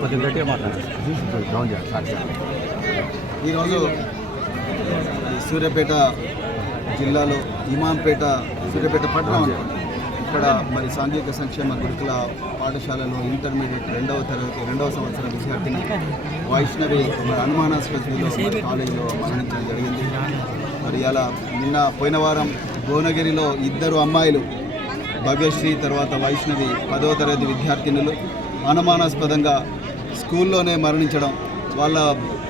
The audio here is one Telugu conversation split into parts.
కొంచెం గట్టిగా మాట్లాడారు ఈరోజు సూర్యాపేట జిల్లాలో ఇమాంపేట సూర్యాపేట పట్టణం ఇక్కడ మరి సాంఘిక సంక్షేమ గురుకుల పాఠశాలలో ఇంటర్మీడియట్ రెండవ తరగతి రెండవ సంవత్సరం విద్యార్థిని వైష్ణవి మరి అనుమానాస్పదిలో మరి కాలేజీలో మరణించడం జరిగింది. మరి అలా నిన్న పోయిన వారం భువనగిరిలో ఇద్దరు అమ్మాయిలు భవ్యశ్రీ తర్వాత వైష్ణవి పదవ తరగతి విద్యార్థినులు అనుమానాస్పదంగా స్కూల్లోనే మరణించడం వాళ్ళ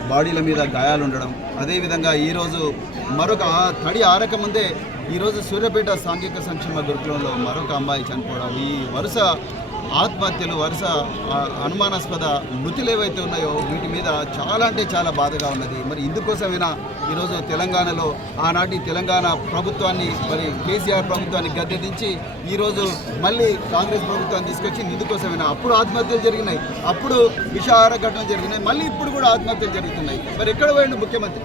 బాడీల మీద గాయాలు ఉండడం అదేవిధంగా ఈరోజు మరొక తడి ఆరక ముందే ఈరోజు సూర్యాపేట సాంఘిక సంక్షేమ గురుకులంలో మరొక అమ్మాయి చనిపోవడం. ఈ వరుస ఆత్మహత్యలు వరుస అనుమానాస్పద మృతులు ఏవైతే ఉన్నాయో వీటి మీద చాలా అంటే చాలా బాధగా ఉన్నది. మరి ఇందుకోసమైనా ఈరోజు తెలంగాణలో ఆనాటి తెలంగాణ ప్రభుత్వాన్ని మరి కేసీఆర్ ప్రభుత్వాన్ని గద్దెదించి ఈరోజు మళ్ళీ కాంగ్రెస్ ప్రభుత్వాన్ని తీసుకొచ్చి ఇందుకోసమైనా అప్పుడు ఆత్మహత్యలు జరిగినాయి. అప్పుడు విషాహార ఘటనలు జరిగినాయి. మళ్ళీ ఇప్పుడు కూడా ఆత్మహత్యలు జరుగుతున్నాయి. మరి ఎక్కడ పోయిండు ముఖ్యమంత్రి?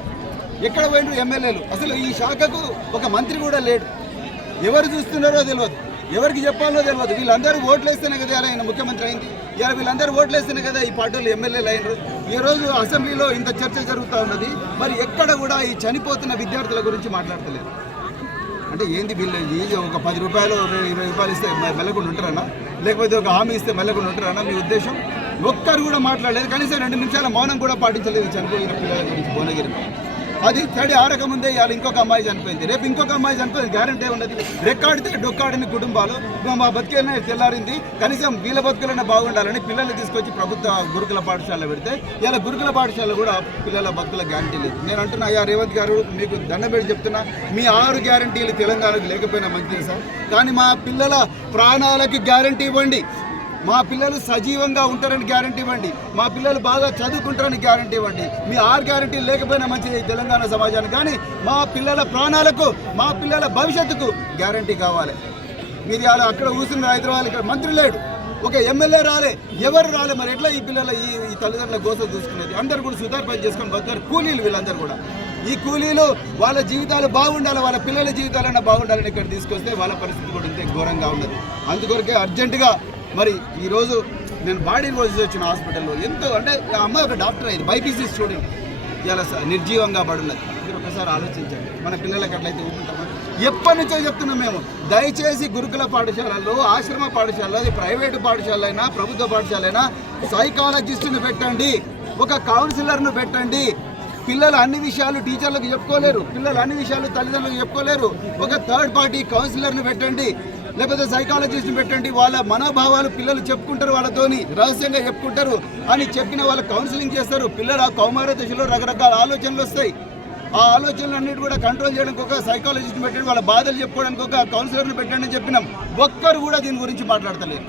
ఎక్కడ పోయినారు ఎమ్మెల్యేలు? అసలు ఈ శాఖకు ఒక మంత్రి కూడా లేడు. ఎవరు చూస్తున్నారో తెలియదు ఎవరికి చెప్పాలో తెలియదు వీళ్ళందరూ ఓట్లు వేస్తేనే కదా ఆయన ముఖ్యమంత్రి అయింది. ఇలా వీళ్ళందరూ ఓట్లు వేస్తేనే కదా ఈ పార్టీలు ఎమ్మెల్యేలు అయినరు. ఈ రోజు అసెంబ్లీలో ఇంత చర్చ జరుగుతూ ఉన్నది. మరి ఎక్కడ కూడా ఈ చనిపోతున్న విద్యార్థుల గురించి మాట్లాడతలేదు. అంటే ఏంది బిల్లు? ఇది ఒక పది రూపాయలు ఇరవై రూపాయలు ఇస్తే మెల్లకుండా ఉంటారన్నా? లేకపోతే ఒక హామీ ఇస్తే మెల్లకుండా ఉంటారన్నా? మీ ఉద్దేశం? ఒక్కరు కూడా మాట్లాడలేదు. కనీసం రెండు నిమిషాల మౌనం కూడా పాటించలేదు చనిపోయిన పిల్లల గురించి భువనగిరి అది తడి ఆడకముందే ఇవాళ ఇంకొక అమ్మాయి చనిపోయింది. రేపు ఇంకొక అమ్మాయి చనిపోయింది గ్యారంటీ ఉన్నది. రెక్కాడితే డొక్కాడిన కుటుంబాలు. మా బతికేనే తెల్లారింది. కనీసం వీళ్ళ బతుకులైనా బాగుండాలని పిల్లల్ని తీసుకొచ్చి ప్రభుత్వ గురుకుల పాఠశాల పెడితే ఇలా గురుకుల పాఠశాల కూడా పిల్లల బతుకుల గ్యారంటీ లేదు. నేను అంటున్నా అయ్యా రేవంత్ గారు మీకు దండబెట్టి చెప్తున్నా మీ ఆరు గ్యారంటీలు తెలంగాణకు లేకపోయినా మంచిది సార్. కానీ మా పిల్లల ప్రాణాలకి గ్యారంటీ ఇవ్వండి. మా పిల్లలు సజీవంగా ఉంటారని గ్యారంటీ ఇవ్వండి. మా పిల్లలు బాగా చదువుకుంటారని గ్యారంటీ ఇవ్వండి. మీ ఆరు గ్యారంటీ లేకపోయినా మంచిది తెలంగాణ సమాజానికి. కానీ మా పిల్లల ప్రాణాలకు మా పిల్లల భవిష్యత్తుకు గ్యారంటీ కావాలి. మీరు అలా అక్కడ కూర్చున్న హైదరాబాద్ ఇక్కడ మంత్రి లేడు. ఒక ఎమ్మెల్యే రాలే ఎవరు రాలే. మరి ఎట్లా ఈ పిల్లల ఈ ఈ తల్లిదండ్రుల కోసం చూసుకునేది? అందరు కూడా సుధార్ పని చేసుకొని బతారు కూలీలు వీళ్ళందరూ కూడా. ఈ కూలీలు వాళ్ళ జీవితాలు బాగుండాలి వాళ్ళ పిల్లల జీవితాలన్నా బాగుండాలని ఇక్కడ తీసుకొస్తే వాళ్ళ పరిస్థితి కూడా ఇంతే ఘోరంగా ఉన్నది. అందుకొరకే అర్జెంటుగా మరి ఈరోజు నేను బాడీ రోజు వచ్చిన హాస్పిటల్లో ఎంతో అంటే ఆ అమ్మాయి ఒక డాక్టర్ అయింది బైపీసీ స్టూడెంట్. ఇలా సార్ నిర్జీవంగా పడున్నది. మీరు ఒకసారి ఆలోచించండి. మన పిల్లలకి అట్లయితే ఊపుతామా. ఎప్పటి నుంచో చెప్తున్నాం మేము దయచేసి గురుకుల పాఠశాలల్లో ఆశ్రమ పాఠశాలలో అది ప్రైవేటు పాఠశాల అయినా ప్రభుత్వ పాఠశాల అయినా సైకాలజిస్టుని పెట్టండి ఒక కౌన్సిలర్ను పెట్టండి. పిల్లలు అన్ని విషయాలు టీచర్లకు చెప్పుకోలేరు పిల్లలు అన్ని విషయాలు తల్లిదండ్రులకు చెప్పుకోలేరు. ఒక థర్డ్ పార్టీ కౌన్సిలర్ను పెట్టండి. లేకపోతే సైకాలజిస్ట్ని పెట్టండి వాళ్ళ మనోభావాలు పిల్లలు చెప్పుకుంటారు వాళ్ళతోని రహస్యంగా చెప్పుకుంటారు అని చెప్పిన వాళ్ళ కౌన్సిలింగ్ చేస్తారు. పిల్లలు ఆ కౌమార దశలో రకరకాల ఆలోచనలు వస్తాయి. ఆ ఆలోచనలు అన్నిటి కూడా కంట్రోల్ చేయడానికి ఒక సైకాలజిస్ట్ని పెట్టండి వాళ్ళ బాధలు చెప్పుకోవడానికి ఒక కౌన్సిలర్ని పెట్టండి అని చెప్పినాం. ఒక్కరు కూడా దీని గురించి మాట్లాడతలేరు.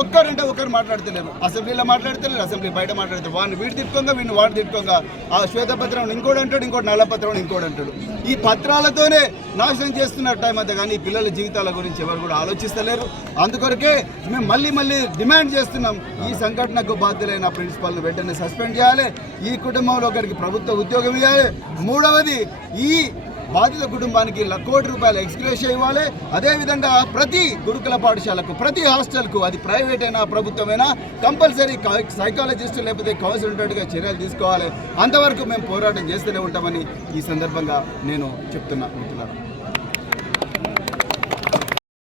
ఒక్కరంటే ఒక్కరు మాట్లాడతలేరు. అసెంబ్లీలో మాట్లాడతలేరు అసెంబ్లీ బయట మాట్లాడతారు వాడిని వీడు తిట్టుకోగా వీడిని వాడు తిట్టుకోగా ఆ శ్వేతపత్రం ఇంకోటి అంటాడు ఇంకోటి నల్లపత్రం ఇంకోటి అంటాడు. ఈ పత్రాలతోనే నాశనం చేస్తున్నారు టైం అంతా కానీ ఈ పిల్లల జీవితాల గురించి ఎవరు కూడా ఆలోచిస్తలేరు. అందుకొరకే మేము మళ్ళీ మళ్ళీ డిమాండ్ చేస్తున్నాం ఈ సంఘటనకు బాధ్యులైన ప్రిన్సిపల్ని వెంటనే సస్పెండ్ చేయాలి. ఈ కుటుంబంలో ఒకరికి ప్రభుత్వ ఉద్యోగం ఇవ్వాలి. మూడవది ఈ బాధిత కుటుంబానికి కోటి రూపాయల ఎక్స్గ్రేషియా ఇవ్వాలి. అదేవిధంగా ప్రతి గురుకుల పాఠశాలకు ప్రతి హాస్టల్కు అది ప్రైవేట్ అయినా ప్రభుత్వమైనా కంపల్సరీ సైకాలజిస్ట్ లేకపోతే కౌన్సిలర్గా చర్యలు తీసుకోవాలి. అంతవరకు మేము పోరాటం చేస్తూనే ఉంటామని ఈ సందర్భంగా నేను చెప్తున్నా మిత్రులారా.